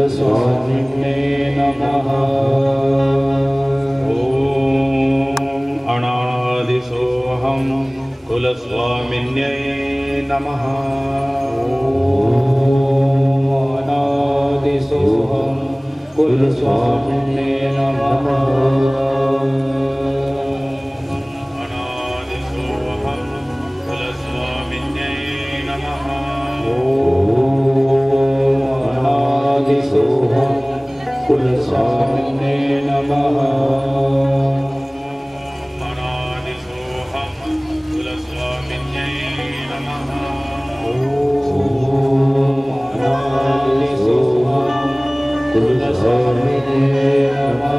कुलस्वामिने नमः। ॐ अनादिसोऽहं कुलस्वामिन्यै नमः। अनादिसोऽहं कुलस्वामिने नमः। अनादिसोऽहं कुलस्वामिन्यै नमः। अनादिसोऽहं कुलस्वामिने नमः। अनादिसोऽहं कुलस्वामिन्यै नमः। अनादिसोऽहं कुलस्वामिने नमः।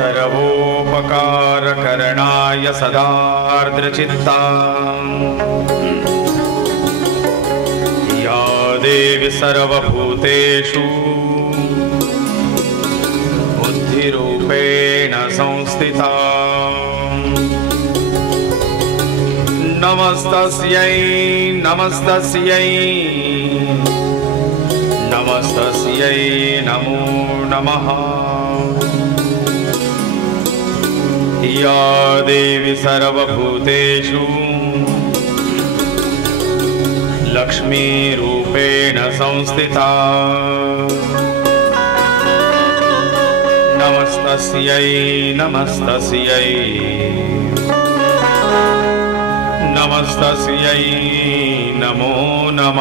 सर्वोपकारकरणाय सदार्द्रचित्ता या देवी सर्वभूतेषु बुद्धिरूपेण संस्थिता नमस्तस्यै नमस्तस्यै नमस्तस्यै नमो नमः या देवी सर्वभूतेषु लक्ष्मीरूपेण संस्थिता नमस्तस्यै नमस्तस्यै नमस्तस्यै नमो नमः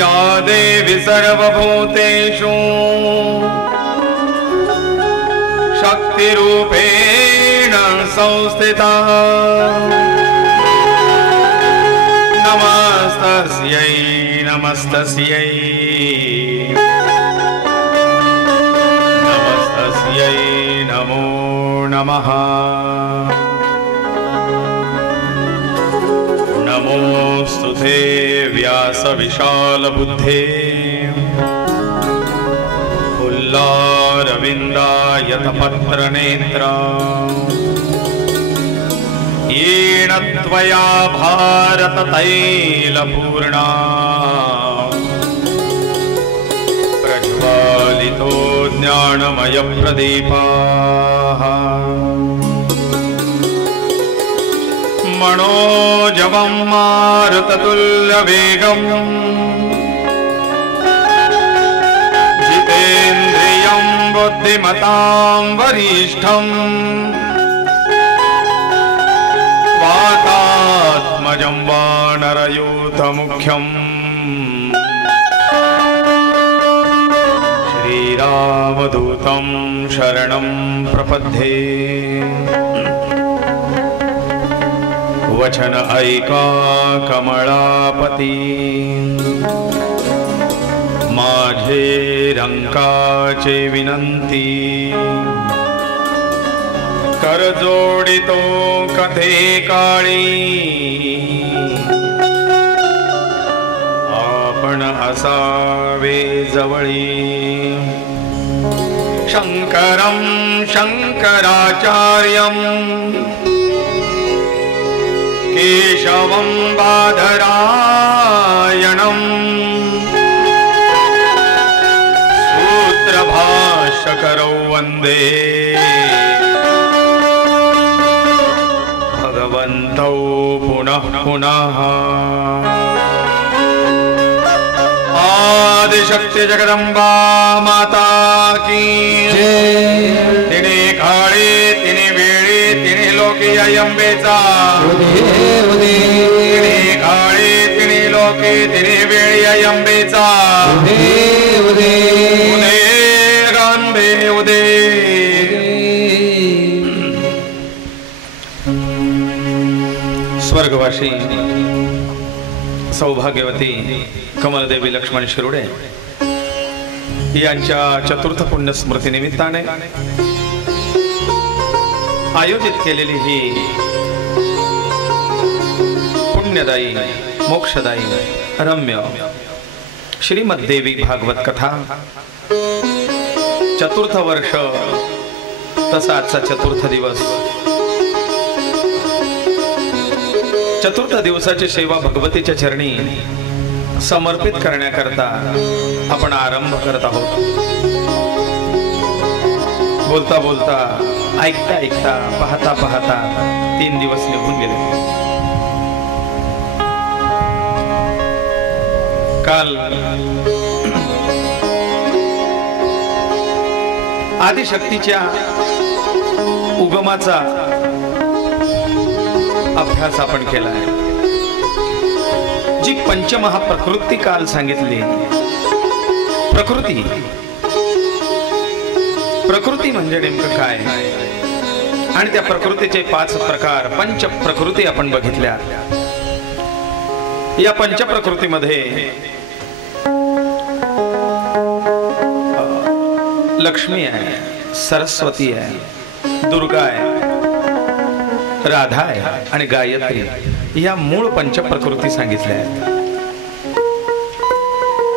या देवी सर्वभूतेषु शक्तिरूपेण संस्थिता नमस्तस्यै नमस्तस्यै नमस्तस्यै नमो नमः नमोस्तुते व्यासविशालबुद्धे फुल्लारविन्दायतपत्रनेत्रा येन त्वया भारततैलपूर्णा प्रज्वालितो ज्ञानमयप्रदीपाः मनोजवं मारुततुल्यवेगम् जितेन्द्रियं बुद्धिमतां वरिष्ठम् वातात्मजं वानरयूथमुख्यम् श्रीरामदूतं शरणं प्रपद्ये वचन ऐका कमळापती माझे रंकाचे विनंती कर जोडितो कथे काळी आपण असावे जवळी शंकरं शंकराचार्यं केशवं बादरायणं सूत्रभाष्यकरौ वन्दे भगवन्तौ पुनः पुनः आदिशक्ति जगदंबा माता की तिने काळे तिने वेळे तिने लोके अयंबेचा तिने काळे तिने लोके तिने वेळे अयंबेचा उदे गांबे उदे स्वर्गवासी सौभाग्यवती कमलदेवी लक्ष्मण शिरोडे यांच्या चतुर्थ पुण्यस्मृती निमित्ताने आयोजित केलेली ही पुण्यदायी मोक्षदायी रम्य श्रीमद्देवी भागवत कथा चतुर्थ वर्ष तसा आजचा चतुर्थ दिवस चतुर्थ दिवसाची सेवा भगवतीच्या चरणी समर्पित करण्याकरता आपण आरंभ करत आहोत। बोलता बोलता ऐकता ऐकता पाहता पाहता 3 दिवस निघून गेले। काल आदिशक्तीच्या उगमाचा अभ्यास आपण केला आहे। जी पंचमहाप्रकृती काल सांगितली। प्रकृती म्हणजे नेमकं काय आणि त्या प्रकृतीचे 5 प्रकार पंच प्रकृती आपण बघितल्या। या पंच प्रकृतीमध्ये लक्ष्मी आहे, सरस्वती आहे, दुर्गा आहे, राधा आहे आणि गायत्री या मूळ पंचप्रकृती सांगितल्या आहेत.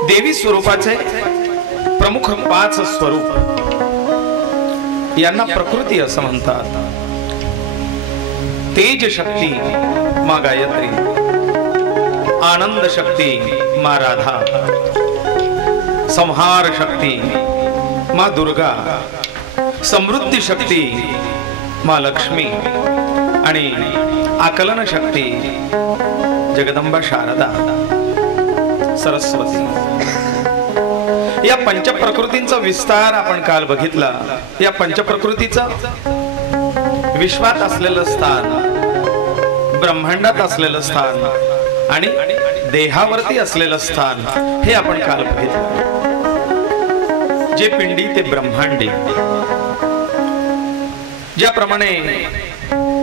देवी स्वरूपाचे प्रमुख 5 स्वरूप यांना प्रकृती असं म्हणतात. तेज शक्ती मा गायत्री, आनंद शक्ती मा राधा, संहार शक्ती मा दुर्गा, समृद्धी शक्ती मा लक्ष्मी आणि आकलन शक्ती जगदंबा शारदा सरस्वती. या पंचप्रकृतींचा विस्तार आपण काल बघितला. या पंचप्रकृतीचं विश्वात असलेलं स्थान, ब्रह्मांडात असलेलं स्थान आणि देहावरती असलेलं स्थान हे आपण काल बघितलं. जे पिंडी ते ब्रह्मांडी, ज्याप्रमाणे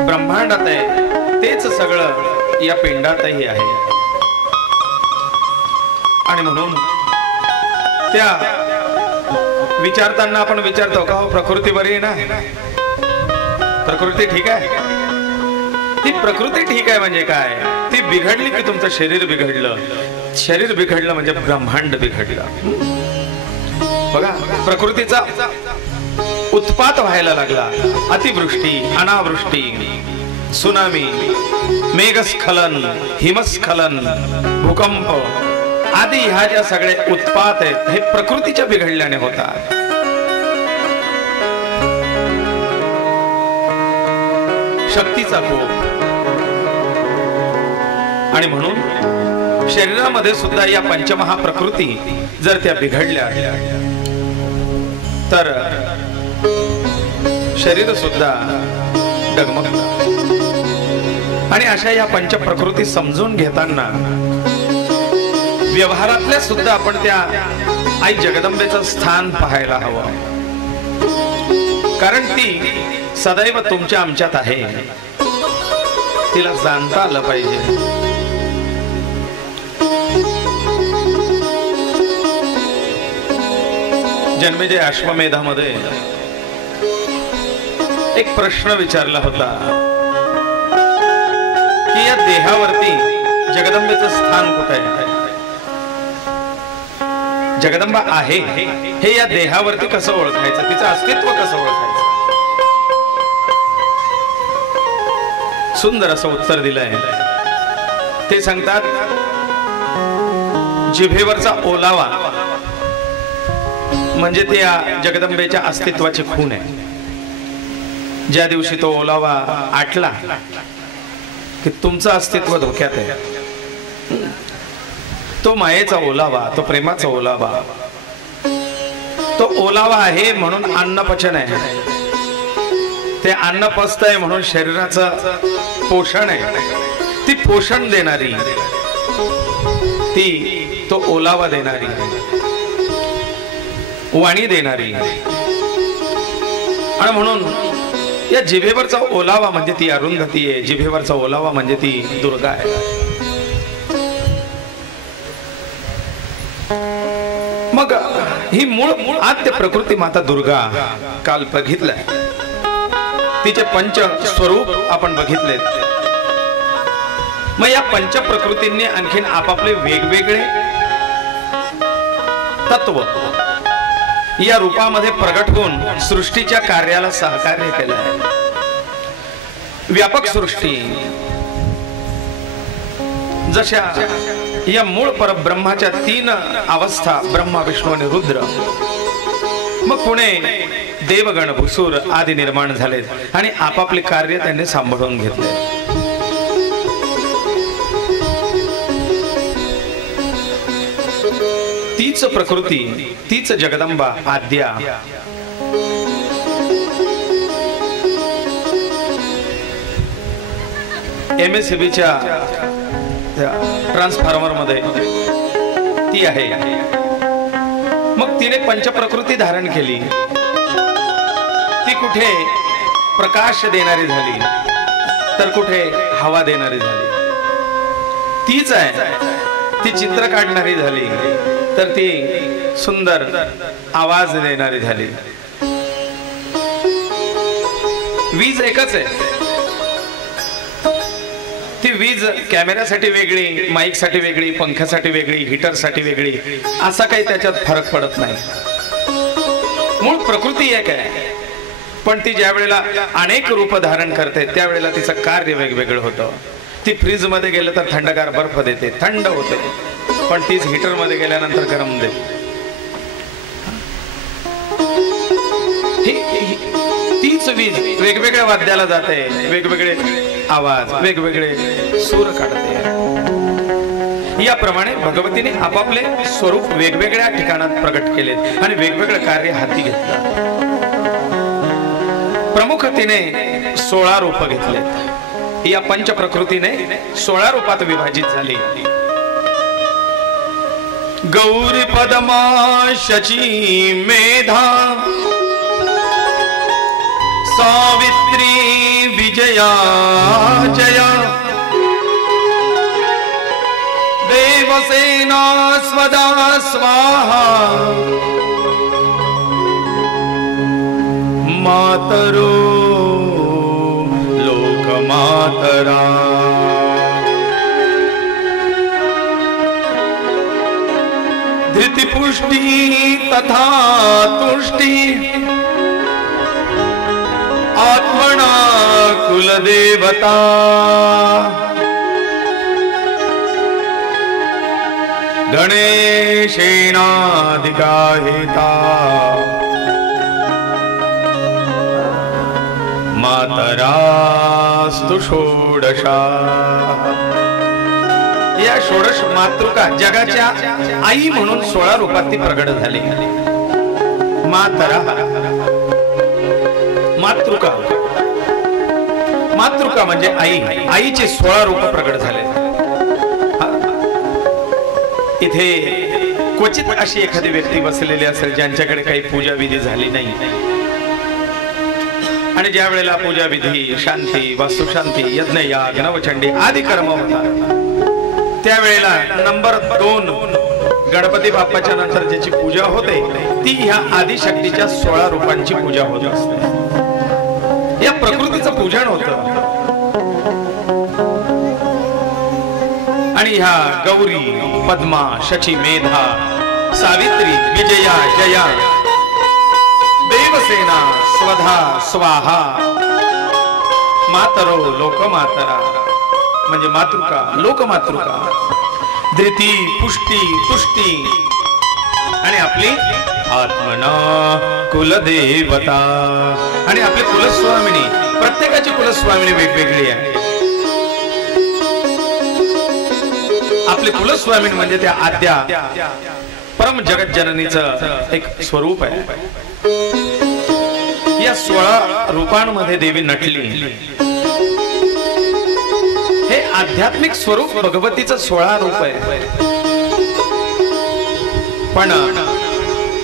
ब्रह्मांडात आहे तेच सगळं या पिंडातही आहे. आणि म्हणून त्या विचारताना आपण विचारतो का प्रकृती बरी आहे ना, प्रकृती ठीक आहे. ती प्रकृती ठीक आहे म्हणजे काय? ती बिघडली की तुमचं शरीर बिघडलं, शरीर बिघडलं म्हणजे ब्रह्मांड बिघडलं. बघा, प्रकृतीचा उत्पात व्हायला लागला. अतिवृष्टी, अनावृष्टी, सुनामी, मेघस्खलन, हिमस्खलन, भूकंप आदी ह्या ज्या सगळे उत्पात आहेत हे प्रकृतीच्या बिघडल्याने होतात. शक्तीचा कोप. आणि म्हणून शरीरामध्ये सुद्धा या पंचमहाप्रकृती जर त्या बिघडल्या तर शरीर सुद्धा डगमगतं. आणि अशा या पंचप्रकृती समजून घेताना व्यवहारातल्या सुद्धा आपण त्या आई जगदंबेचं स्थान पाहायला हवं. कारण ती सदैव तुमच्या आमच्यात आहे, तिला जाणता आलं पाहिजे. जन्मेजय अश्वमेधामध्ये एक प्रश्न विचारला होता की या देहावरती जगदंबेचं स्थान कुठे आहे? जगदंबा आहे हे या देहावरती कसं ओळखायचं, तिचं अस्तित्व कसं ओळखायचं? सुंदर असं उत्तर दिलंय. ते सांगतात जिभेवरचा ओलावा म्हणजे ते जगदंबेच्या अस्तित्वाची खूण आहे. ज्या दिवशी तो ओलावा आटला की तुमचं अस्तित्व धोक्यात आहे. तो मायेचा ओलावा, तो प्रेमाचा ओलावा, तो ओलावा आहे म्हणून अन्न पचन आहे, ते अन्न पचत आहे म्हणून शरीराचं पोषण आहे. ती पोषण देणारी, ती तो ओलावा देणारी, वाणी देणारी. आणि म्हणून या जिभेवरचा ओलावा म्हणजे ती अरुंधती आहे, जिभेवरचा ओलावा म्हणजे ती दुर्गा आहे. मग ही मूळ आद्य प्रकृती माता दुर्गा काल बघितलंय. तिचे पंच स्वरूप आपण बघितले. मग या पंच प्रकृतींनी आणखीन आपापले वेगवेगळे तत्व या रूपामध्ये प्रगट होऊन सृष्टीच्या कार्याला सहकार्य केलं आहे. व्यापक सृष्टी जशा या मूळ परब्रह्माच्या 3 अवस्था ब्रह्मा, विष्णू आणि रुद्र, मग पुणे देवगण, भुसूर आदी निर्माण झालेत आणि आपापले कार्य त्यांनी सांभाळून घेतले. तीच प्रकृती, तीच जगदंबा आद्या MSCBच्या ट्रान्सफॉर्मर मध्ये ती आहे. मग तिने पंचप्रकृती धारण केली. ती कुठे प्रकाश देणारी झाली तर कुठे हवा देणारी झाली. तीच आहे ती चित्र काढणारी झाली, तर ती सुंदर आवाज देणारी झाली. वीज एकच आहे. ती वीज कॅमेऱ्यासाठी वेगळी, माईक साठी वेगळी, पंख्यासाठी वेगळी, हीटर साठी वेगळी, असा काही त्याच्यात फरक पडत नाही. मूळ प्रकृती एक आहे. पण ती ज्या वेळेला अनेक रूप धारण करते त्यावेळेला तिचं कार्य वेगवेगळं होतं. ती फ्रीज मध्ये गेलं तर थंडगार बर्फ देते, थंड होते. पण तीच हीटर मध्ये गेल्यानंतर गरम देते. तीच वीज वेगवेगळ्या वाद्याला जाते, वेगवेगळे आवाज, वेगवेगळे सूर काढते. याप्रमाणे भगवतीने आपापले स्वरूप वेगवेगळ्या ठिकाणात प्रकट केलेत आणि वेगवेगळं कार्य हाती घेतलं. प्रमुख तिने 16 रूप घेतलेत. या पंच प्रकृतीने 16 रूपात विभाजित झाली. गौरी पद्मा शची मेधा सावित्री विजया जया देवसेना स्वदा स्वाहा मातरो लोकमातरा. धृतिपुष्टि तथा तुष्टि आत्मना कुलदेवता. गणेशेनाधिकाहिता मातरास्तु षोडशा. या षोडश मातृका जगाच्या आई म्हणून 16 रूपात ती प्रगट झाली. मातरा, मातृका, मातृका म्हणजे आई. आईचे 16 रूप प्रगट झाले. इथे क्वचित अशी एखादी व्यक्ती बसलेली असेल ज्यांच्याकडे काही पूजा विधी झाली नाही आणि ज्या वेळेला पूजा विधी, शांती, वास्तुशांती, यज्ञ, याग, नवचंडी आदी कर्म होतात त्यावेळेला नंबर 2 गणपती बाप्पाच्या नंतर ज्याची पूजा होते ती ह्या आदिशक्तीच्या 16 रूपांची पूजा होत असते. या प्रकृतीचं पूजन होतं. आणि ह्या गौरी, पद्मा, शची, मेधा, सावित्री, विजया, जया, देवसेना, स्वधा, स्वाहा, मातरो, लोकमातरा म्हणजे मातृका, लोकमातृका, धृती, पुष्टी, तुष्टी आणि आपली आत्मना कुलदेवता आणि आपली कुलस्वामिनी. प्रत्येकाची कुलस्वामिनी वेगवेगळी आहे. आपले कुलस्वामिनी म्हणजे त्या आद्या परम जगत जननीचं एक स्वरूप आहे. या 16 रूपांमध्ये देवी नटली. हे आध्यात्मिक स्वरूप भगवतीचं 16 रूप आहे. पण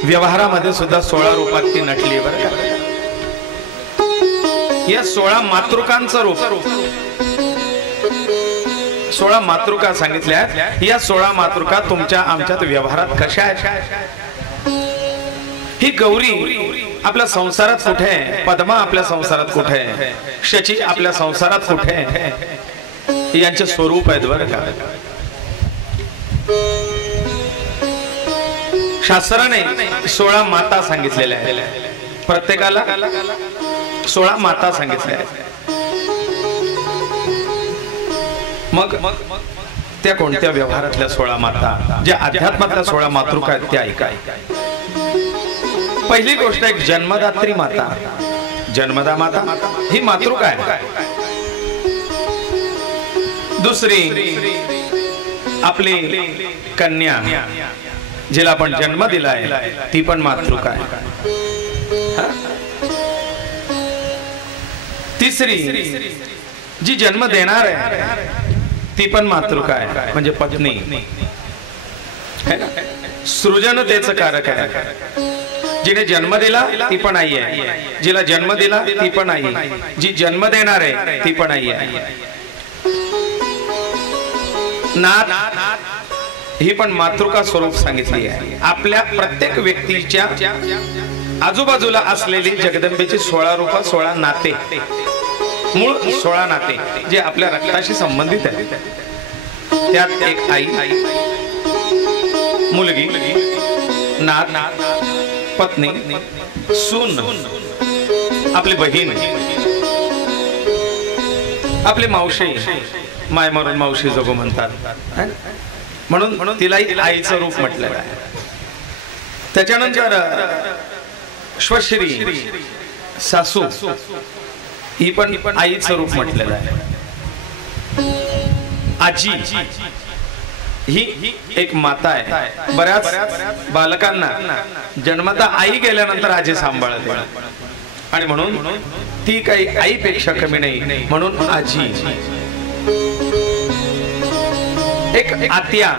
व्यवहारामध्ये सुद्धा 16 रूपात ती नटली बरं का. या 16 मातृकांचं रूप, 16 मातृका सांगितल्या. या 16 मातृका तुमच्या आमच्यात व्यवहारात कशा आहेत? ही गौरी आपल्या संसारात कुठे आहे? पद्मा आपल्या संसारात कुठे आहे? शची आपल्या संसारात कुठे आहे? यांचे स्वरूप आहेत बरं का. शास्त्राने 16 माता सांगितलेल्या आहेत. प्रत्येकाला 16 माता सांगितल्या आहेत. मग त्या कोणत्या व्यवहारातल्या 16 माता, ज्या अध्यात्मातल्या 16 मातृका आहेत त्या ऐका. पहिली गोष्ट एक जन्मदात्री माता, जन्मदा माता ही मातृका आहे. दुसरी आपली कन्या जिला आपण जन्म दिलाय ती पण मातृका आहे. तिसरी जी जन्म देणार आहे ती पण मातृका आहे म्हणजे पत्नी है ना. सृजनतेचं कारक आहे. जिने जन्म दिला ती पण आई आहे. जिला जन्म दिला ती पण आई. जी जन्म देणार आहे ती पण आई आहे. नात ही पण मातृका स्वरूप सांगितली आहे. आपल्या प्रत्येक व्यक्तीच्या आजूबाजूला असलेली जगदंबेची 16 रूप, 16 नाते, मूळ 16 नाते जे आपल्या रक्ताशी संबंधित आहेत. त्यात एक आई, मुलगी, नात, पत्नी, सून, आपली बहीण, आपली मावशी, माय मरून मावशी जगू म्हणतात, म्हणून तिलाही आईचं रूप म्हटलेलं आहे. त्याच्यानंतर श्वश्री, सासू, ही पण आईचं रूप म्हटलेलं आहे. आजी ही एक माता आहे. बऱ्याच बालकांना जन्मता आई गेल्यानंतर आजी सांभाळते आणि म्हणून ती काही आईपेक्षा कमी नाही, म्हणून आजी. एक आत्या,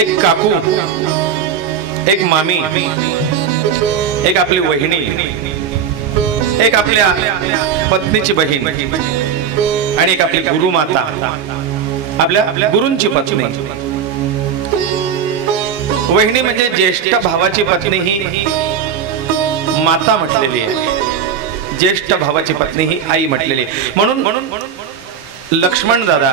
एक काकू, एक मामी, एक आपली वहिनी, एक आपल्या पत्नीची बहीण आणि एक आपली गुरुमाता, आपल्या गुरूंची पत्नी. वहिनी म्हणजे ज्येष्ठ भावाची पत्नी ही माता म्हटलेली आहे, ज्येष्ठ भावाची पत्नी ही आई म्हटलेली आहे. म्हणून लक्ष्मण दादा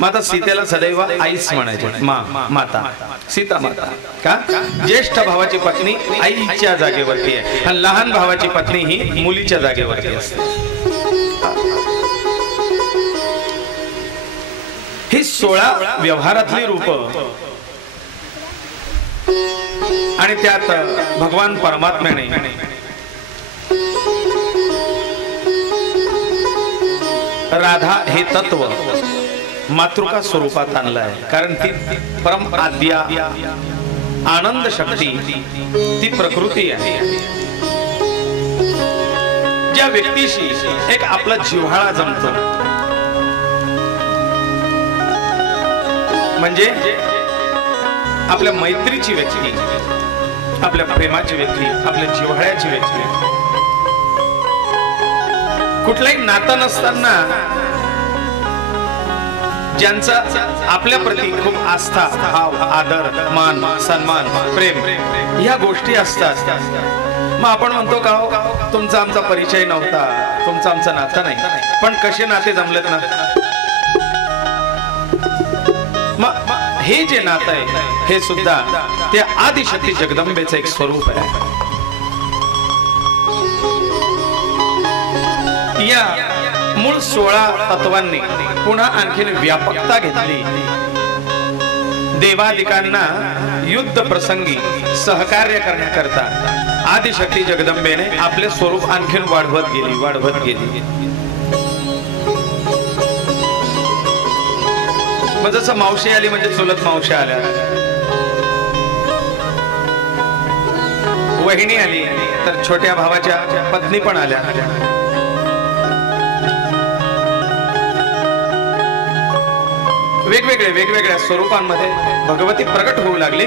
माता सीतेला सदैव आईच म्हणायचे, माता, सीता माता. का? ज्येष्ठ भावाची पत्नी आईच्या जागेवरती आहे आणि लहान भावाची पत्नी ही मुलीच्या जागेवरती असते. ही 16 व्यवहारातली रूप आणि त्यात भगवान परमात्म्याने राधा हे तत्व मातृका स्वरूपात आणलं आहे. कारण ती परम आद्या आनंद शक्ती, ती प्रकृती आहे. ज्या व्यक्तीशी एक आपला जिव्हाळा जमतो, म्हणजे आपल्या मैत्रीची व्यक्ती, आपल्या प्रेमाची व्यक्ती, आपल्या जिव्हाळ्याची व्यक्ती, कुठलंही नातं नसताना ज्यांचा आपल्या प्रती खूप आस्था, भाव, आदर, मान, सन्मान, प्रेम ह्या गोष्टी असतात. मग आपण म्हणतो का हो, तुमचा आमचा परिचय नव्हता, तुमचं आमचं नातं नाही, पण कसे नाते जमलेत ना. मग हे जे नातं आहे हे सुद्धा त्या आदिशक्ती जगदंबेचं एक स्वरूप आहे. या मूळ 16 तत्वांनी पुन्हा आणखीन व्यापकता घेतली. देवादिकांना युद्ध प्रसंगी सहकार्य करण्याकरता आदिशक्ती जगदंबेने आपले स्वरूप आणखीन वाढवत गेली. मग जसं मावशी आली म्हणजे चुलत मावशी आल्या, वहिनी आली तर छोट्या भावाच्या पत्नी पण आल्या. वेगवेगळ्या स्वरूपांमध्ये भगवती प्रकट होऊ लागली.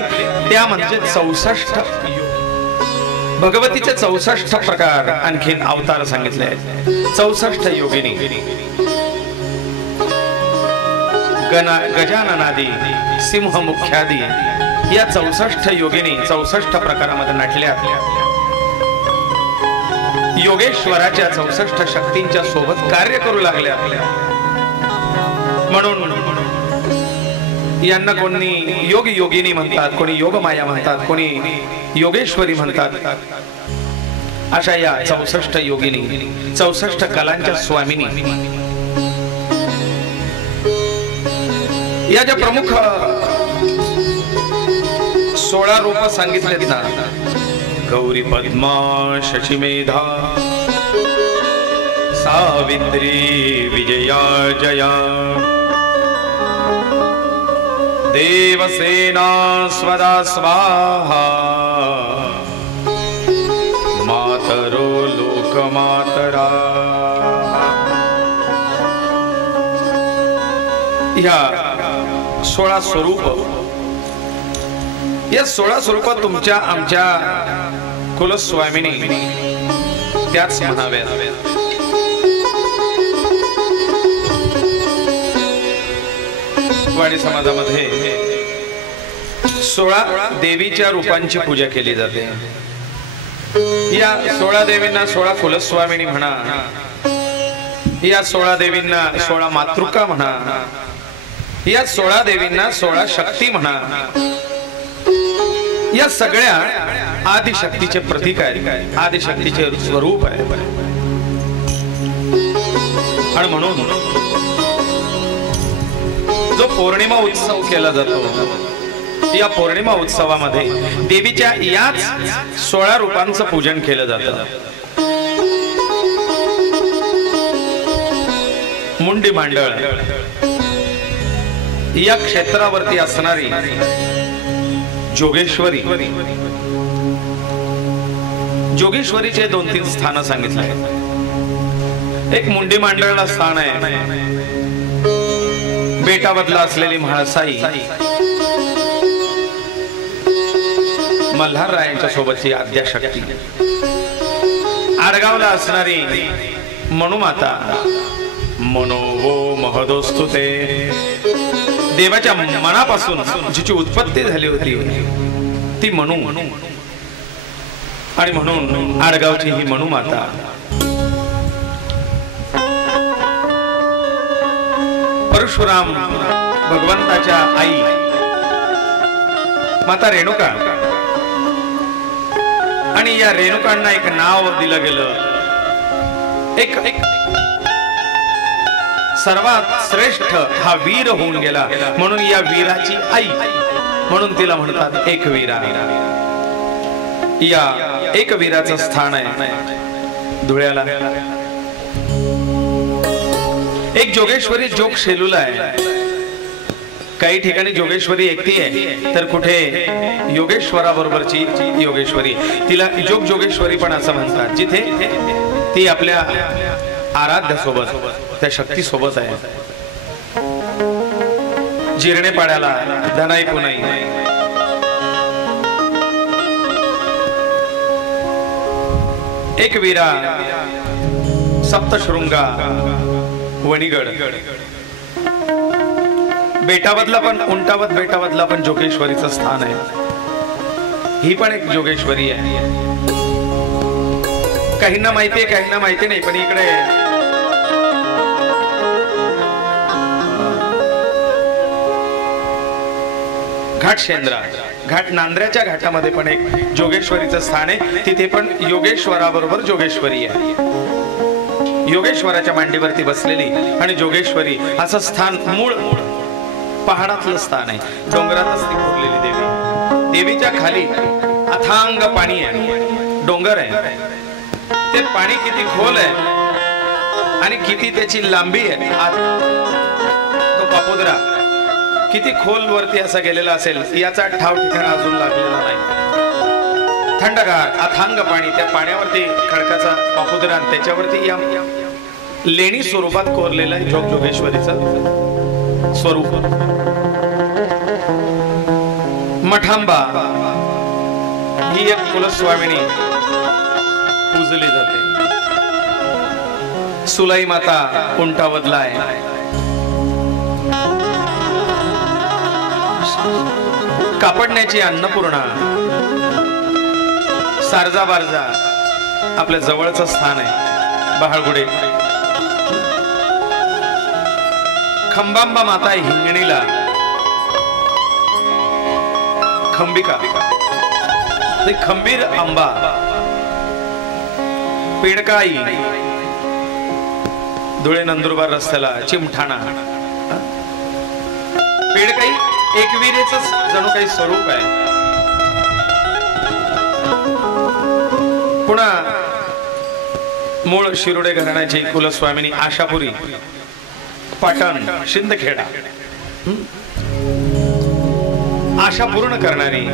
त्या म्हणजे 64 भगवतीचे 64 प्रकार आणखीन अवतार सांगितले आहेत. 64 योगिनी, गजाननादी, सिंह मुख्यादी या 64 योगिनी 64 प्रकारामध्ये नटल्या. योगेश्वराच्या 64 शक्तींच्या सोबत कार्य करू लागल्या. म्हणून यांना कोणी योग योगिनी म्हणतात, कोणी योग माया म्हणतात, कोणी योगेश्वरी म्हणतात. अशा या 64 योगिनी, 64 कलांच्या स्वामिनी, या ज्या प्रमुख 16 रूप सांगितलेत ना, गौरी, पद्मा, शशिमेधा, सावित्री, विजया, जया, देवसेना, स्वदा, स्वाहा, मातरो लोकमातरा. या 16 स्वरूप, या 16 स्वरूपात तुमच्या आमच्या कुलस्वामिनी त्याच म्हणाव्यात. वाडी समाजामध्ये 16 देवीच्या रूपांची पूजा केली जाते. या 16 देवींना 16 कुलस्वामिनी म्हणा, या 16 देवींना 16 मातृका म्हणा, या 16 देवींना 16 शक्ती म्हणा. या सगळ्या आदिशक्तीचे प्रतीक आहेत, आदिशक्तीचे स्वरूप आहे. आणि म्हणून जो पौर्णिमा उत्सव केला जातो, या पौर्णिमा उत्सवामध्ये देवीच्या याच 16 रूपांचं पूजन केलं जातं. मुंडी मांडळ या क्षेत्रावरती असणारी जोगेश्वरी, जोगेश्वरीचे 2-3 स्थान सांगितले आहेत. एक मुंडी मांडळला स्थान आहे, बेटावदला असलेली म्हाळसाई, मल्हार रायांच्या सोबतची आद्याशक्ती, आडगावला असणारी मनुमाता, मनोवो महदोस्तुते, देवाच्या मनापासून जिची उत्पत्ती झाली होती ती मनू, आणि म्हणून आडगावची ही मनुमाता. परशुराम भगवंताच्या आई माता रेणुका, आणि या रेणुकांना एक नाव दिलं गेलं, एक सर्वात श्रेष्ठ हा वीर होऊन गेला, म्हणून या वीराची आई, म्हणून तिला म्हणतात एकवीरा. या एकवीराचं स्थान आहे धुळ्याला. एक जोगेश्वरी जोग शेलूला आहे. काही ठिकाणी जोगेश्वरी एकटी आहे, तर कुठे योगेश्वराबरोबरची योगेश्वरी, तिला जोग जोगेश्वरी पण असं म्हणतात, जिथे ती आपल्या आराध्य सोबत, त्या शक्ती सोबत आहे. जिरणे पाड्याला धनाई पुनाई, एकवीरा, सप्तशृंगा, वणीगड, बेटावदला पण, उंटावत बेटावदला पण जोगेश्वरीचं स्थान आहे. ही पण एक जोगेश्वरी आहे. काहींना माहिती आहे, काहींना माहिती नाही, पण इकडे घाटशेंद्रा, घाट नांद्र्याच्या घाटामध्ये पण एक जोगेश्वरीचं स्थान आहे. तिथे पण योगेश्वराबरोबर जोगेश्वरी आहे. योगेश्वराच्या मांडीवरती बसलेली आणि जोगेश्वरी असं स्थान मूळ पहाडातलं स्थान आहे. डोंगरातच ती कोरलेली देवी. देवीच्या खाली अथांग पाणी आहे, डोंगर आहे. ते पाणी किती खोल आहे आणि किती त्याची लांबी आहे, तो पापुद्रा किती खोल वरती असा गेलेला असेल याचा ठाव ठिकाणा अजून लागलेला नाही. थंडगार अथांग पाणी, त्या पाण्यावरती खडकाचा पापुद्रा, त्याच्यावरती या लेणी स्वरूपात कोरलेलं आहे जोग जोगेश्वरीचं स्वरूप. मठांबा ही एक कुलस्वामिनी पूजली जाते. सुलाई माता उंटावदला आहे. कापडण्याची अन्नपूर्णा, सारजा बारजा आपल्या जवळचं स्थान आहे बहाळगुडे. खंबांबा माता हिंगणीला, खंबिका ते खंबीर अंबा, पेडकाई धुळे नंदुरबार रस्त्याला चिमठाणा. पेडकाई एकवीरेच जणू काही स्वरूप आहे. पुन्हा मूळ शिरोडे घराण्याची कुलस्वामिनी आशापुरी, पाटण, शिंदखेडा. आशा पूर्ण करणारी,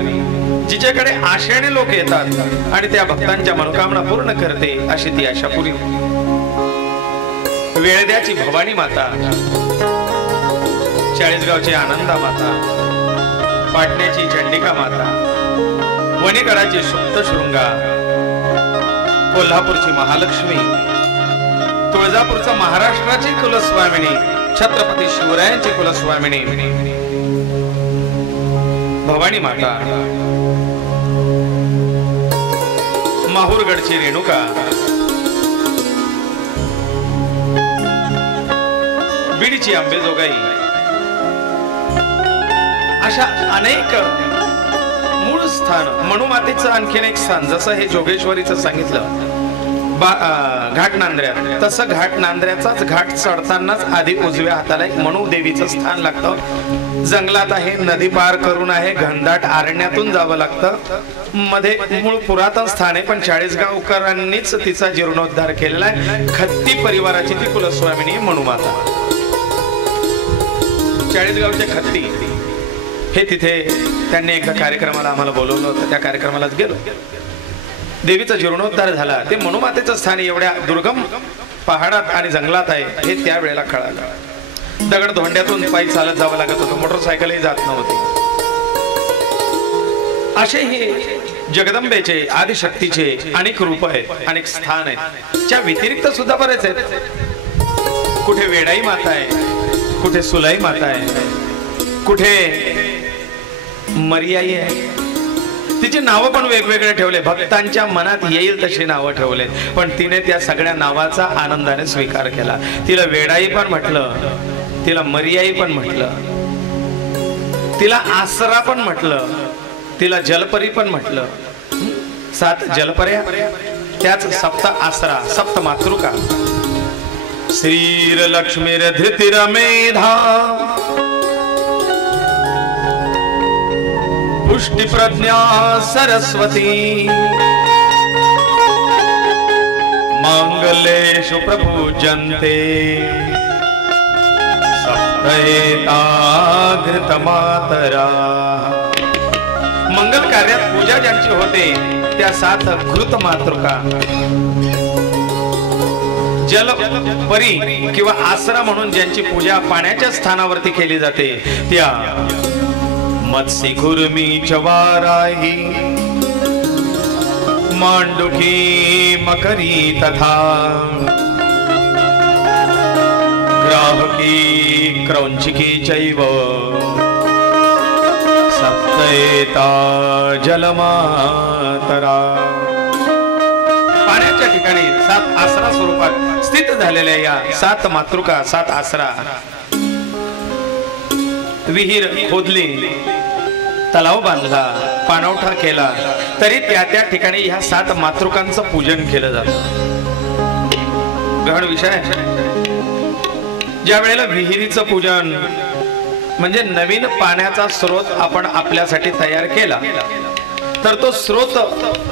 जिच्याकडे आशेने लोक येतात आणि त्या भक्तांच्या मनोकामना पूर्ण करते, अशी ती आशापुरी. वेळद्याची भवानी माता, चाळीसगावची आनंदा माता, पाटण्याची चंडिका माता, वणीगडाची सप्तशृंगा, कोल्हापूरची महालक्ष्मी, तुळजापूरचा महाराष्ट्राची कुलस्वामिनी छत्रपती शिवरायांची कुलस्वामिनी भवानी माता, माहूरगडची रेणुका, बीडची अंबेजोगाई, अशा अनेक मूळ स्थान. मनुमातेचं आणखीन एक स्थान, जसं हे जोगेश्वरीचं सांगितलं घाट नांदऱ्यात, तसं घाट नांदऱ्याचाच घाट चढतानाच आधी उजव्या हाताला एक मनु देवीचं स्थान लागतं. जंगलात आहे, नदी पार करून आहे, घनदाट अरण्यातून जावं लागतं. मध्ये मूळ पुरातन स्थान आहे, पण चाळीसगावकरांनीच तिचा जीर्णोद्धार केलेला आहे. खत्ती परिवाराची ती कुलस्वामिनी मनुमाता. चाळीसगावचे खत्ती हे तिथे त्यांनी एकदा कार्यक्रमाला आम्हाला बोलवलं होतं. त्या कार्यक्रमालाच गेलो. देवीचा जीर्णोद्धार झाला. ते मनुमातेचं स्थान एवढ्या दुर्गम पहाडात आणि जंगलात आहे हे त्यावेळेला कळालं. दगड धोंड्यातून पायी चालत जावं लागत होतं, मोटरसायकलही जात नव्हती. असे हे जगदंबेचे, आदिशक्तीचे अनेक रूप आहेत, अनेक स्थान आहेत. त्या व्यतिरिक्त सुद्धा बरेच आहेत. कुठे वेडाई माता आहे, कुठे सुलाई माता आहे, कुठे मरियाई आहे. तिची नावं पण वेगवेगळे ठेवले, भक्तांच्या मनात येईल तशी नावं ठेवले, पण तिने त्या सगळ्या नावाचा आनंदाने स्वीकार केला. तिला वेडाई पण म्हटलं, तिला मरियाई पण म्हटलं, तिला आसरा पण म्हटलं, तिला जलपरी पण म्हटलं. 7 जलपर्या, त्याच सप्त आसरा, सप्त मातृका. श्रीर लक्ष्मीर धृतिर मेधा, पुष्टि प्रज्ञा सरस्वती, मंगलेषु प्रपूज्यन्ते सप्तैता घृतमातरा. मंगल कार्यात पूजा ज्यांची होते त्या 7 घृत मातृका. जलपरी किंवा आसरा म्हणून ज्यांची पूजा पाण्याच्या स्थानावरती केली जाते त्या मत्स्य कुर्मी चवाराही, मांडुकी मकरी तथा ग्राहकी क्रौंचिकी चैव सप्तैता जलमातरा. पाण्याच्या ठिकाणी 7 आसरा स्वरूपात स्थित झालेल्या या 7 मातृका, 7 आसरा. विहीर खोदली, तलाव बांधला, पाणवठा केला, तरी त्या त्या ठिकाणी ह्या 7 मातृकांचं पूजन केलं जातं. गहन विषय. ज्या वेळेला विहिरीचं पूजन म्हणजे नवीन पाण्याचा स्रोत आपण आपल्यासाठी तयार केला, तर तो स्रोत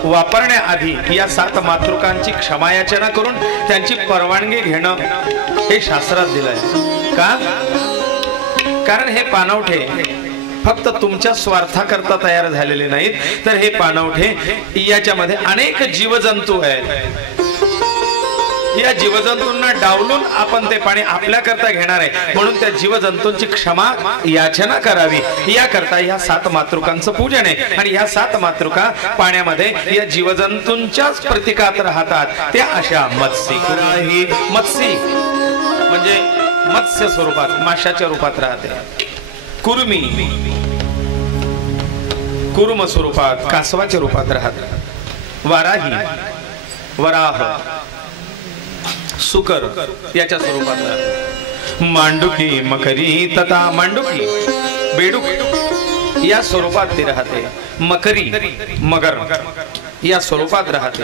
वापरण्याआधी या 7 मातृकांची क्षमायाचना करून त्यांची परवानगी घेणं हे शास्त्रात दिलंय. का? कारण हे पाणवठे फक्त तुमच्या स्वार्थाकरता तयार झालेले नाहीत, तर हे पाणवठे याच्यामध्ये अनेक जीवजंतू आहेत. या जीवजंतूंना डावलून आपण ते पाणी आपल्याकरता घेणार आहे, म्हणून त्या जीवजंतूंची क्षमा याचना करावी याकरता या 7 मातृकांचं पूजन आहे. आणि या 7 मातृका पाण्यामध्ये या जीवजंतूंच्याच प्रतीकात राहतात. त्या अशा मत्स्य, मत्स्य म्हणजे मत्स्य स्वरूपात, माशाच्या रूपात राहते. कुर्मी, कुर्म स्वरूपात, कासवाच्या रूपात राहतात. वाराही, वराह, सुकर याच्या स्वरूपात राहते. मांडुकी मकरी तथा मांडुकी, बेडूक या स्वरूपात ती राहते. मकरी, मगर या स्वरूपात राहते.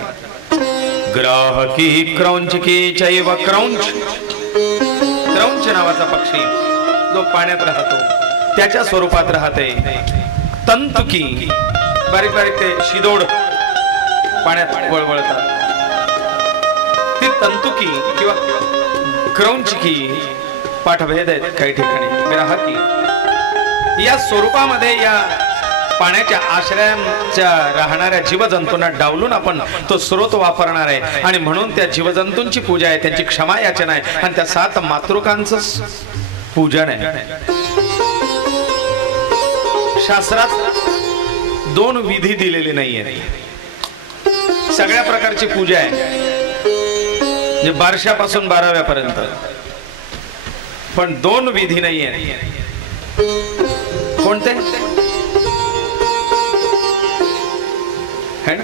ग्राहकी क्रौंचकी चैव क्रौंच, क्रौंच नावाचा पक्षी जो पाण्यात राहतो त्याच्या स्वरूपात राहते. तंतुकी, बारीक बारीक ते शिदोड पाण्यात वळवळतात. ती तंतुकी किंवा क्रौंचकी पाठभेद आहेत काही ठिकाणी. ग्राहकी या स्वरूपामध्ये या पाण्याच्या आश्रयांच्या राहणाऱ्या जीवजंतूंना डावलून आपण तो स्रोत वापरणार आहे. आणि म्हणून त्या जीवजंतूंची पूजा आहे, त्यांची क्षमा याचना आहे, आणि त्या 7 मातृकांचं पूजन आहे. शास्त्रात 2 विधी दिलेले नाहीये. सगळ्या प्रकारची पूजा आहे, म्हणजे बारशापासून 12व्यापर्यंत पण 2 विधी नाहीये. कोणते? है ना?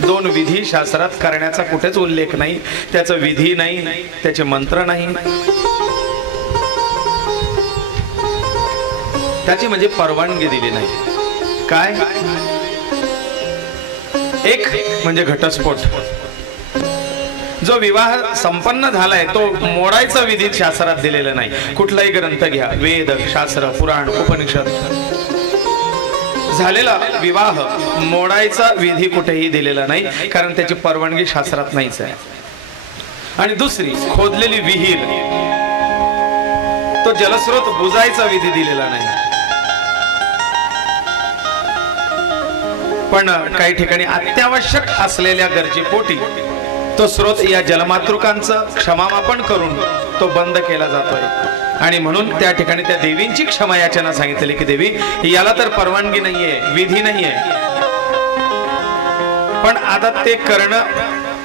2 विधी शास्त्रात करण्याचा कुठेच उल्लेख नाही. त्याचा विधी नाही, त्याचे मंत्र नाही, त्याची म्हणजे परवानगी दिली नाही. काय? एक म्हणजे घटस्फोट. जो विवाह संपन्न झालाय तो मोडायचा विधी शास्त्रात दिलेला नाही. कुठलाही ग्रंथ घ्या, वेद, शास्त्र, पुराण, उपनिषद, झालेला विवाह मोडायचा विधी कुठेही दिलेला नाही, कारण त्याची परवानगी शास्त्रात नाहीच आहे. आणि दुसरी, खोदलेली विहीर, तो जलस्रोत बुजायचा विधी दिलेला नाही. पण काही ठिकाणी अत्यावश्यक असलेल्या गरजेपोटी तो स्रोत या जलमातृकांचं क्षमामापन करून तो बंद केला जातोय. आणि म्हणून त्या ठिकाणी त्या देवींची क्षमा याचना सांगितली की देवी, याला तर परवानगी नाहीये, विधी नाहीये, पण आता ते करणं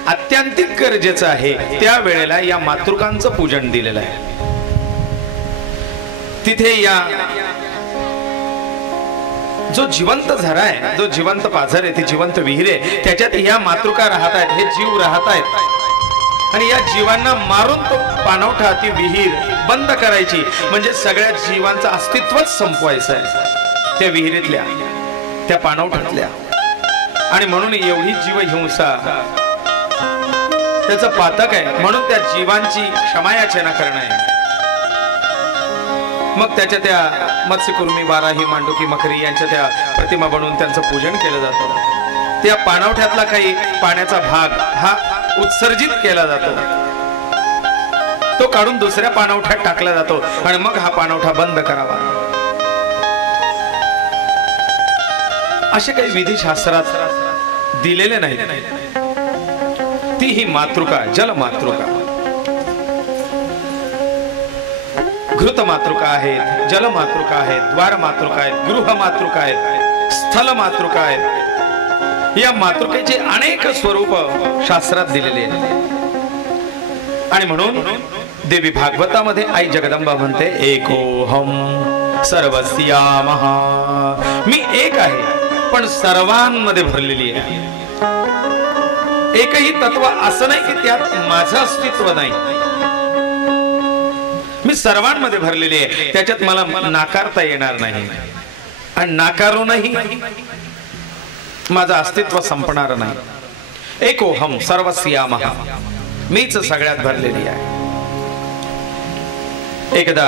अत्यांतिक गरजेचं आहे. त्या वेळेला या मातृकांचं पूजन दिलेलं आहे. तिथे या जो जिवंत झरा आहे, जो जिवंत पाझर आहे, ती जिवंत विहीर आहे, त्याच्यात ह्या मातृका राहत आहेत, हे जीव राहत आहेत. आणि या जीवांना मारून तो पाणवठा, ती विहीर बंद करायची, म्हणजे सगळ्या जीवांचं अस्तित्वच संपवायचं आहे त्या विहिरीतल्या, त्या पाणवठ्यातल्या. आणि म्हणून एवढी जीव हिंसा त्याचं पातक आहे. म्हणून त्या जीवांची क्षमायाचना करणं आहे. मग त्याच्या त्या मत्स्यकुर्मी, वाराही, मांडुकी, मखरी यांच्या त्या प्रतिमा बनवून त्यांचं पूजन केलं जातं. त्या पाणवठ्यातला काही पाण्याचा भाग हा उत्सर्जित केला जातो, तो काढून दुसऱ्या पाणवठ्यात टाकला जातो आणि मग हा पाणवठा बंद करावा. असे काही विधी शास्त्रात दिलेले नाहीत. ती ही मातृका, जलमातृका, घृत मातृका आहेत, जलमातृका आहेत, द्वार मातृका आहेत, गृह मातृका आहेत, स्थल मातृका आहेत. या मातृकेचे अनेक स्वरूप शास्त्रात दिलेले आहेत. आणि म्हणून देवी भागवतामध्ये आई जगदंबा म्हणते, एकोहम सर्वस्यामः, मी एक आहे पण सर्वांमध्ये भरलेली आहे. एकही तत्व असं नाही की त्यात माझं अस्तित्व नाही, मी सर्वांमध्ये भरलेली आहे. त्याच्यात मला नाकारता येणार नाही आणि नाकारूनही माझं अस्तित्व संपणार नाही. एकोहम सर्वस्यामः, मीच सगळ्यात भरलेली आहे. एकदा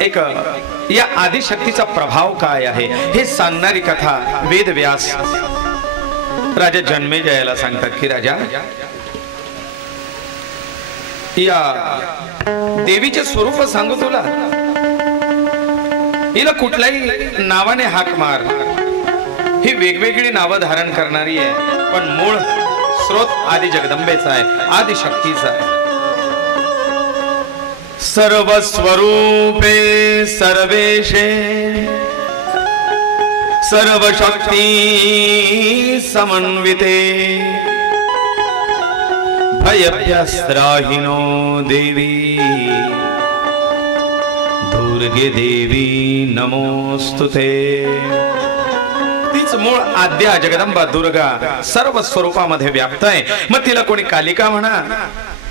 एक या आदिशक्तीचा प्रभाव काय आहे हे सांगणारी कथा वेदव्यास राजा जन्मेजयाला सांगतात की राजा, या देवीचे स्वरूप सांगू तुला, हिला कुठल्याही नावाने हाक मार. ही वेगवेगळी नावं धारण करणारी आहे, पण मूळ स्रोत आदि जगदंबेचा आहे, आदिशक्तीचा आहे. सर्वस्वरूपे सर्वेशे सर्वशक्ती समन्विते भयभ्यस्त्राहिनो देवी दुर्गे देवी नमोस्तुते. तीच मूळ आद्या जगदंबा दुर्गा सर्व स्वरूपामध्ये व्याप्त आहे. मग तिला कोणी कालिका म्हणा,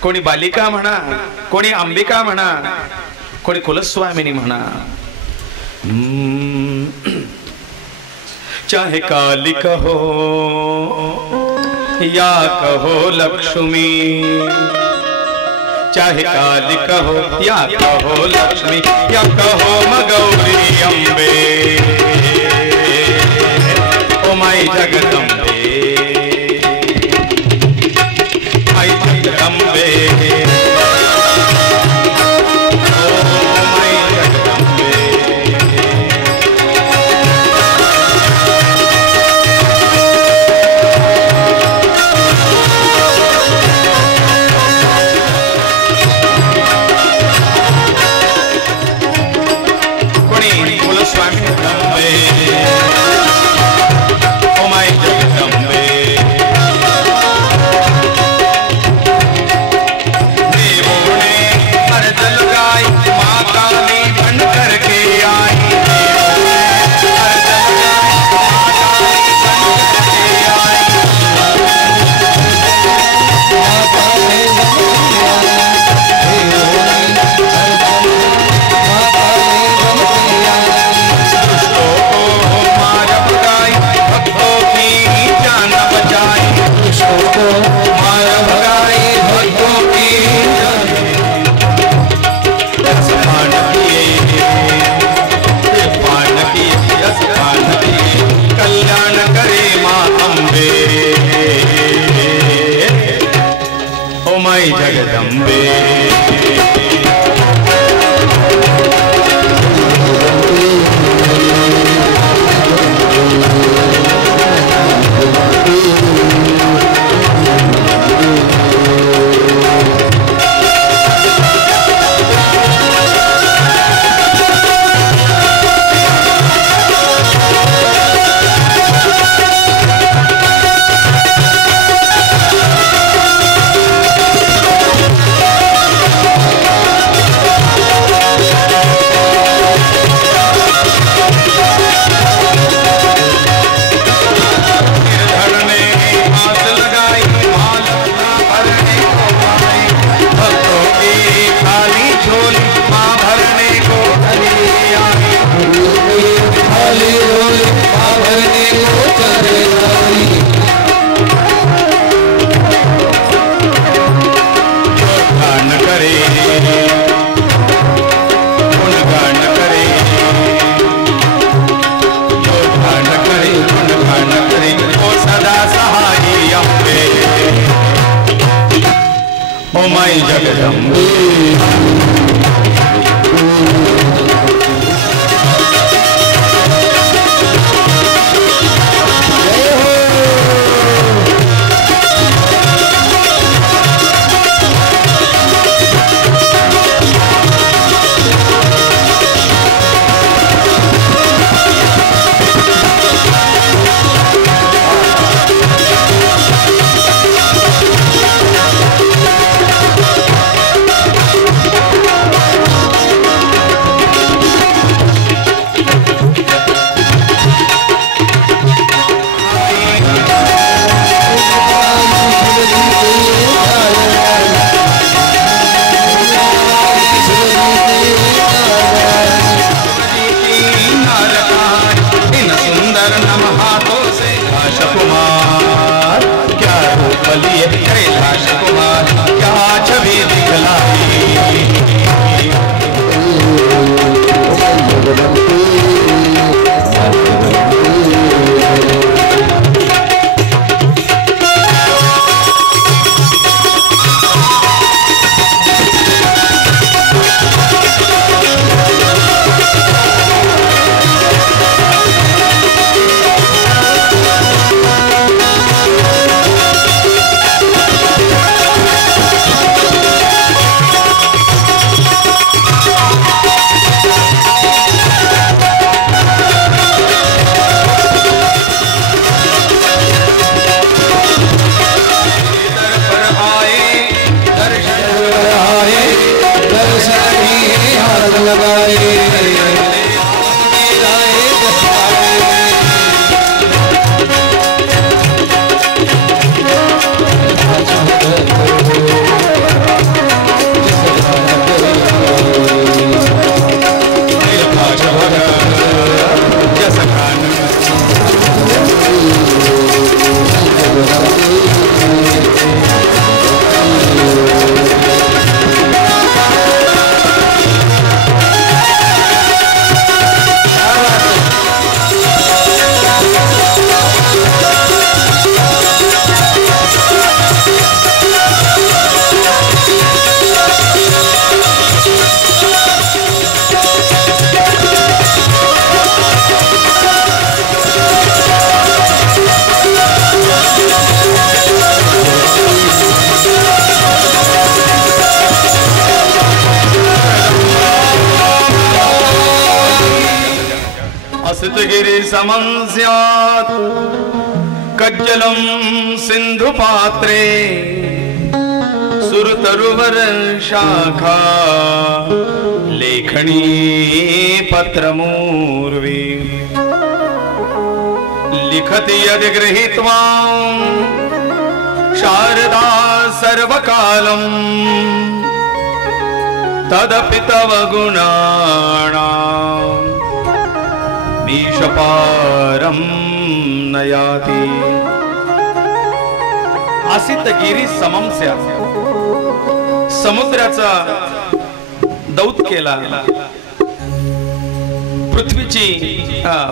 कोणी बालिका म्हणा, कोणी अंबिका म्हणा, कोणी कुलस्वामिनी म्हणा. चाहे कालिका हो या कहो लक्ष्मी, चाहे कालिका हो या कहो लक्ष्मी, या कहो मगौरी अंबे, ओ माई जगदंबे, माई जगदंबे, जगदंबे गिरि समं स्यात् कज्जलं सिंधु पात्रे सुरतरुवर शाखा लेखनी पत्रमूर्वी लिखति यदि गृहीत्वा शारदा सर्वकालम् तदपि तव गुणाणाम् मीशपारं न याति। आसित गिरी समम स्यात्, समुद्राचा दौत केला,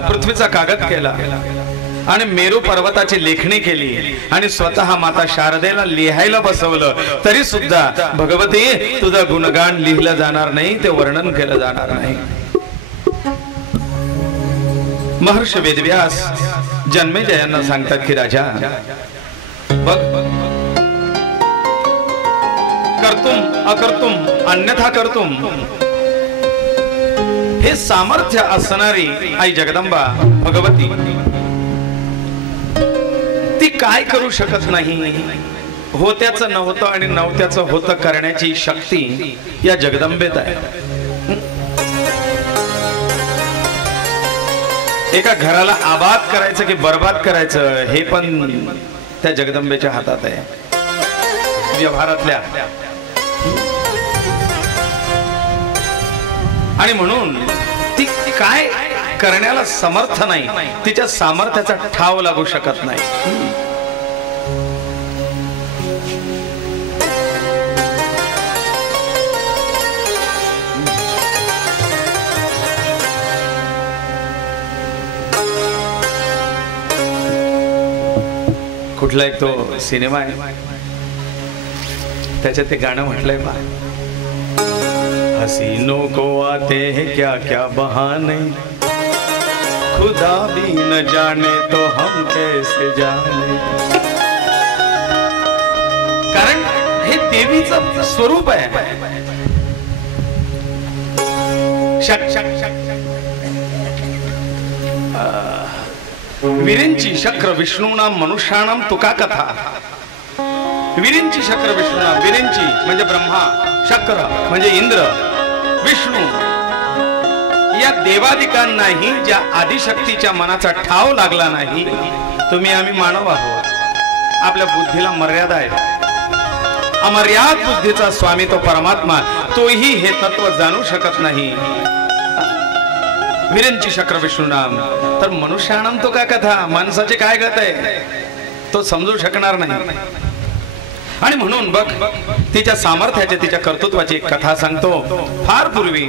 पृथ्वीचा कागद केला आणि मेरू पर्वताची लेखणी केली आणि स्वतः माता शारदेला लिहायला बसवलं, तरी सुद्धा भगवती तुझं गुणगान लिहिलं जाणार नाही, ते वर्णन केलं जाणार नाही. महर्षी वेदव्यास जन्मेजयांना सांगतात की राजा बघ, कर्तुम अकर्तुम अन्यथा कर्तुम हे सामर्थ्य असणारी आई जगदंबा भगवती ती काय करू शकत नाही. होत्याचं नव्हतं आणि नव्हत्याचं होतं करण्याची शक्ती या जगदंबेत आहे. एका घराला आबाद करायचं की बर्बाद करायचं हे पण त्या जगदंबेच्या हातात आहे. व्यवहारातल्या आणि म्हणून ती काय करण्याला समर्थ नाही, तिच्या सामर्थ्याचा ठाव लागू शकत नाही. कुठला एक तो सिनेमा आहे त्याच्यात ते गाणं म्हटलंय बा, हसीनों को आते हैं क्या क्या बहाने, खुदा भी न जाने तो हम कैसे जाने. कारण हे देवीचं स्वरूप आहे. विरिंची शक्र विष्णूनाम मनुष्याणाम तुका कथा. विरिंची शक्र विष्णूनाम, विरिंची म्हणजे ब्रह्मा, शक्र म्हणजे इंद्र, विष्णू या देवादिकांनाही ज्या आदिशक्तीच्या मनाचा ठाव लागला नाही. तुम्ही आम्ही मानव आहोत, आपल्या बुद्धीला मर्यादा आहे. अमर्याद बुद्धीचा स्वामी तो परमात्मा, तोही हे तत्व जाणू शकत नाही. विरिंची शक्र विष्णूनाम, तर मनुष्याणाम तो काय कथा, माणसाचे काय गत आहे तो समजू शकणार नाही. आणि म्हणून बघ तिच्या सामर्थ्याची तिच्या कर्तृत्वाची एक कथा सांगतो. फार पूर्वी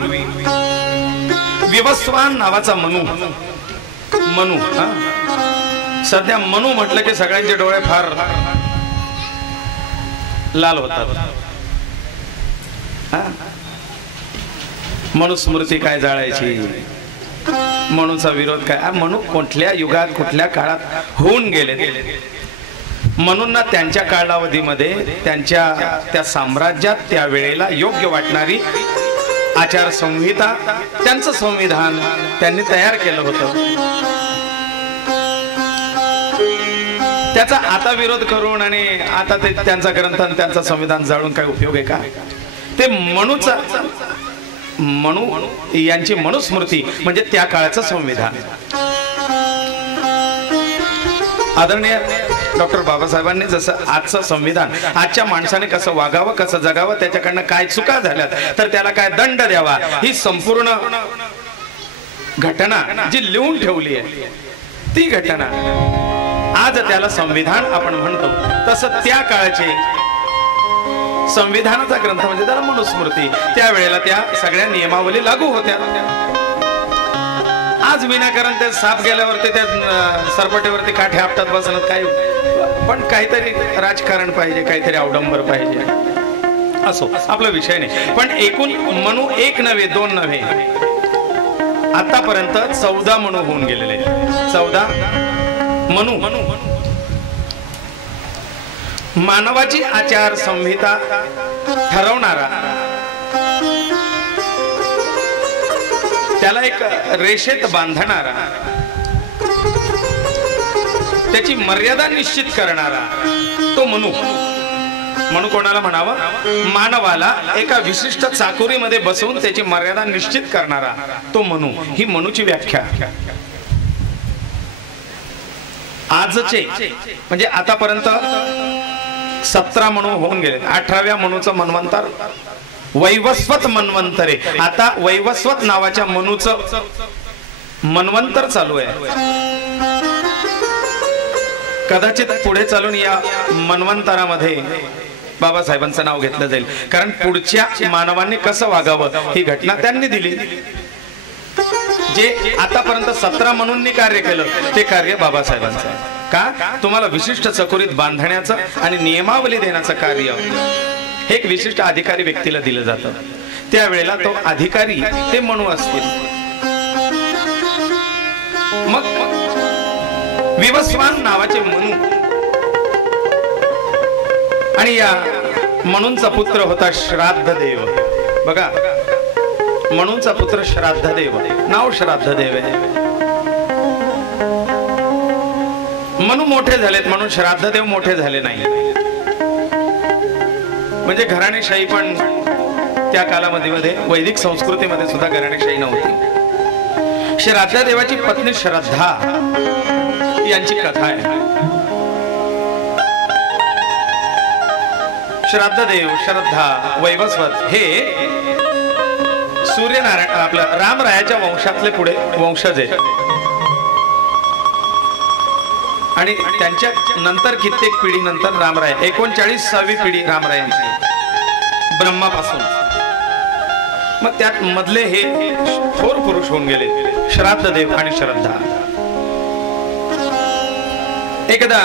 विवस्वान नावाचा मनु सध्या मनु म्हटलं की सगळ्यांचे डोळे फार लाल होतात. मनुस्मृती काय जाळायची, मनुचा विरोध काय. मनु कुठल्या युगात कुठल्या काळात होऊन गेले. म्हणून त्यांच्या कालावधीमध्ये त्यांच्या त्या साम्राज्यात त्या वेळेला योग्य वाटणारी आचारसंहिता, त्यांचं संविधान त्यांनी तयार केलं होतं. त्याचा आता विरोध करून आणि आता ते त्यांचा ग्रंथ आणि त्यांचं संविधान जाळून काय उपयोग आहे का. ते मनु यांची मनुस्मृती म्हणजे त्या काळाचं संविधान. आदरणीय डॉक्टर बाबासाहेबांनी जसं आजचं संविधान आजच्या माणसाने कसं वागावं, कसं जगावं, त्याच्याकडनं काय चुका झाल्यात तर त्याला काय दंड द्यावा, ही संपूर्ण घटना जी लिहून ठेवली आहे ती घटना आज त्याला संविधान आपण म्हणतो. तसं त्या काळाचे संविधानाचा ग्रंथ म्हणजे त्याला मनुस्मृती. त्यावेळेला त्या सगळ्या नियमावली लागू होत्या. आज विनाकारण ते साप गेल्यावरती त्या सरपटेवरती काठी आपटत बसणं काय, पण काहीतरी राजकारण पाहिजे, काहीतरी अवडंबर पाहिजे. असो, आपला विषय नाही. पण एकूण मनु एक नव्हे, दोन नव्हे, आतापर्यंत 14 मनु होऊन गेलेले. 14 मनु मानवाची आचार संहिता ठरवणारा, त्याला एक रेषेत बांधणारा, त्याची मर्यादा निश्चित करणारा तो मनु. मनु कोणाला म्हणावं? मानवाला एका विशिष्ट चाकोरीमध्ये बसवून त्याची मर्यादा निश्चित करणारा तो मनु. ही मनुची व्याख्या. आजचे म्हणजे आतापर्यंत 17 मनु होऊन गेले. 18व्या मनुचं मन्वंतर वैवस्वत मन्वंतरे. आता वैवस्वत नावाच्या मनुचं मन्वंतर चालू आहे. कदाचित पुढे चालून या मन्वंतरामध्ये बाबासाहेबांचं नाव घेतलं जाईल, कारण पुढच्या मानवांनी कसं वागावं ही घटना त्यांनी दिली. जे आतापर्यंत 17 म्हणून कार्य केलं ते कार्य बाबासाहेबांचं आहे. का? तुम्हाला विशिष्ट चकोरीत बांधण्याचं आणि नियमावली देण्याचं कार्य हे एक विशिष्ट अधिकारी व्यक्तीला दिलं जातं. त्यावेळेला तो अधिकारी ते म्हणू असतील. मग विवस्वान नावाचे म्हणू आणि या म्हणूंचा पुत्र होता श्राद्धदेव. बघा, म्हणूंचा पुत्र श्राद्धदेव, नाव श्राद्धदेव आहे. म्हणू मोठे झालेत म्हणून श्राद्धदेव मोठे झाले नाही. म्हणजे घराणेशाही पण त्या कालामध्ये वैदिक संस्कृतीमध्ये सुद्धा घराणेशाही नव्हती. श्राद्धदेवाची पत्नी श्रद्धा यांची कथा आहे. श्राद्धदेव, श्रद्धा, वैवस्वत हे सूर्यनारायण आपल्या रामरायाच्या वंशातले पुढे वंशज आहेत. आणि त्यांच्या नंतर कित्येक पिढी नंतर रामराय 39वी पिढी रामरायांची ब्रह्मापासून. मग त्यात मधले हे थोर पुरुष होऊन गेले श्राद्धदेव आणि श्रद्धा. एकदा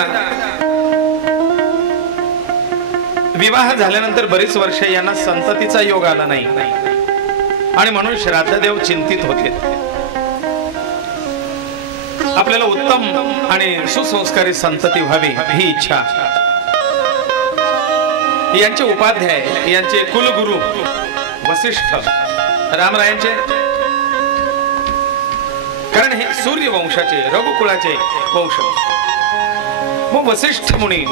विवाह झाल्यानंतर बरीच वर्ष यांना संततीचा योग आला नाही आणि म्हणून श्राद्धदेव चिंतित होते. आपल्याला उत्तम आणि सुसंस्कारी संतती व्हावी ही इच्छा. यांचे उपाध्याय, यांचे कुलगुरु वसिष्ठ रामरायांचे, कारण हे सूर्यवंशाचे रघुकुळाचे वंश. मग वसिष्ठ मुनी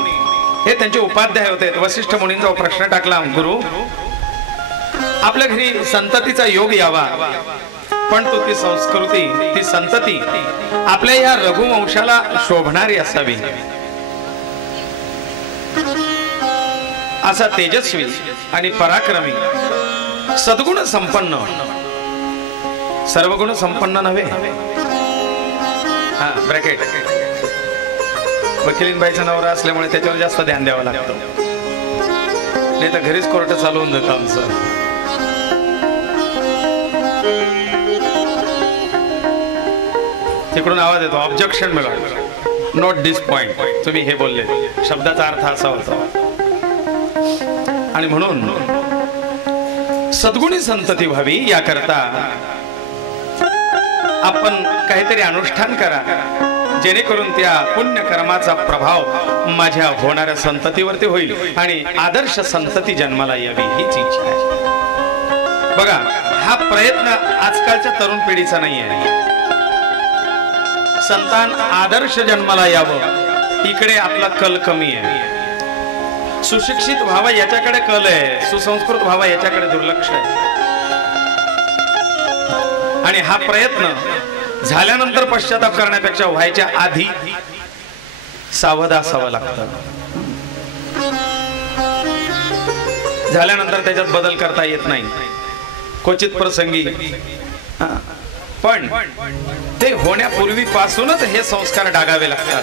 हे त्यांचे उपाध्याय होते. वसिष्ठ मुनींचा प्रश्न टाकला, गुरु आपल्या घरी संततीचा योग यावा, पण तो ती संस्कृती, ती संतती आपल्या या रघुवंशाला शोभणारी असावी. असा तेजस्वी आणि पराक्रमी, सद्गुण संपन्न, सर्वगुण संपन्न नव्हे. हा ब्रॅकेट. वकिलीनबाईचा नवरा असल्यामुळे त्याच्यावर जास्त ध्यान द्यावं लागतं, नाही तर घरीच कोर्ट चालवून देतं आमचं. तिकडून आवाज येतो, ऑब्जेक्शन मिळवा, नोट दिस पॉइंट. तुम्ही हे बोलले, शब्दाचा अर्थ असा होता. आणि म्हणून सद्गुणी संतती व्हावी याकरता आपण काहीतरी अनुष्ठान करा, जेणेकरून त्या पुण्य कर्माचा प्रभाव माझ्या होणाऱ्या संततीवरती होईल आणि आदर्श संतती जन्माला यावी हीच इच्छा आहे. बघा, हा प्रयत्न आजकालच्या तरुण पिढीचा नाही आहे. संतान आदर्श जन्माला यावं इकडे आपला कल कमी आहे. सुशिक्षित व्हावा याच्याकडे कल आहे, सुसंस्कृत व्हावा याच्याकडे दुर्लक्ष आहे. आणि हा प्रयत्न झाल्यानंतर पश्चाताप करण्यापेक्षा व्हायच्या आधी सावध असावं लागतं. झाल्यानंतर त्याच्यात बदल करता येत नाही क्वचित प्रसंगी, पण ते होण्यापूर्वीपासूनच हे संस्कार डागावे लागतात.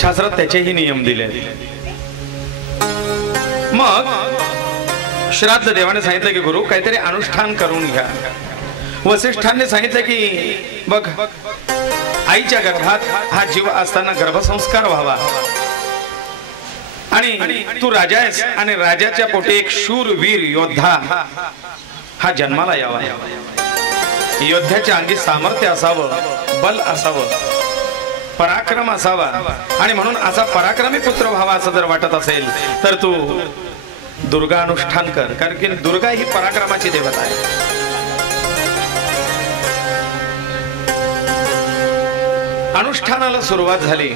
शास्त्रात त्याचेही नियम दिले. मग श्राद्ध देवाने सांगितलं की गुरु काहीतरी अनुष्ठान करून घ्या. वसिष्ठांनी सांगितलं की बघ, आईच्या गर्भात हा जीव असताना गर्भसंस्कार व्हावा आणि तू राजा आहेस आणि राजाच्या पोटी एक शूरवीर योद्धा हा जन्माला यावा. योद्ध्याच्या अंगी सामर्थ्य असावं, बल असावं, पराक्रम असावा आणि म्हणून असा पराक्रमी पुत्र व्हावा असं जर वाटत असेल तर तू दुर्गा अनुष्ठान कर, कारण की दुर्गा ही पराक्रमाची देवता आहे. अनुष्ठानाला सुरुवात झाली.